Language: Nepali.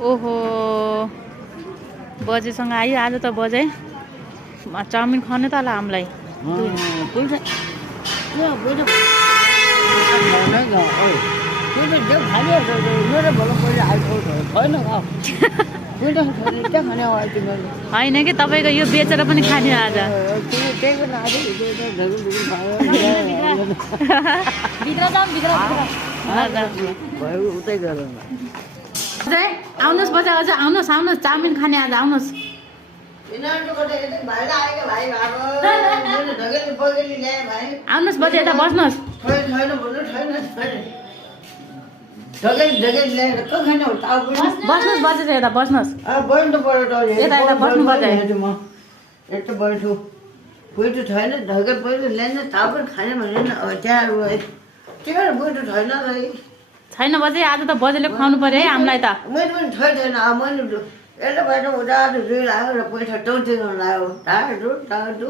ओहो बजेसँग आयो आज त बजे चाउमिन खाने त होला हामीलाई होइन कि तपाईँको यो बेचेर पनि खाने आज आउनुहोस् बजा अझ आउनुहोस् आउनुहोस् चाउमिन खाने आज आउनुहोस् आउनुहोस् बजा यता बस्नुहोस् बस्नुहोस् बजा यता बस्नुहोस् यता यता बस्नु बजा यता बैठो बैठो छैन ढगेल पहिलो ल्याएन ताउ पनि खाने भनेर त्यहाँ त्यहाँ बैठो छैन छैन बजे आज त बजेले खुवाउनु पर्यो है हामीलाई त मैले पनि छैन मैले एउटा बाटो उता लाग्यो र पैसा टोटेर लाग्यो ढाडु ढाडु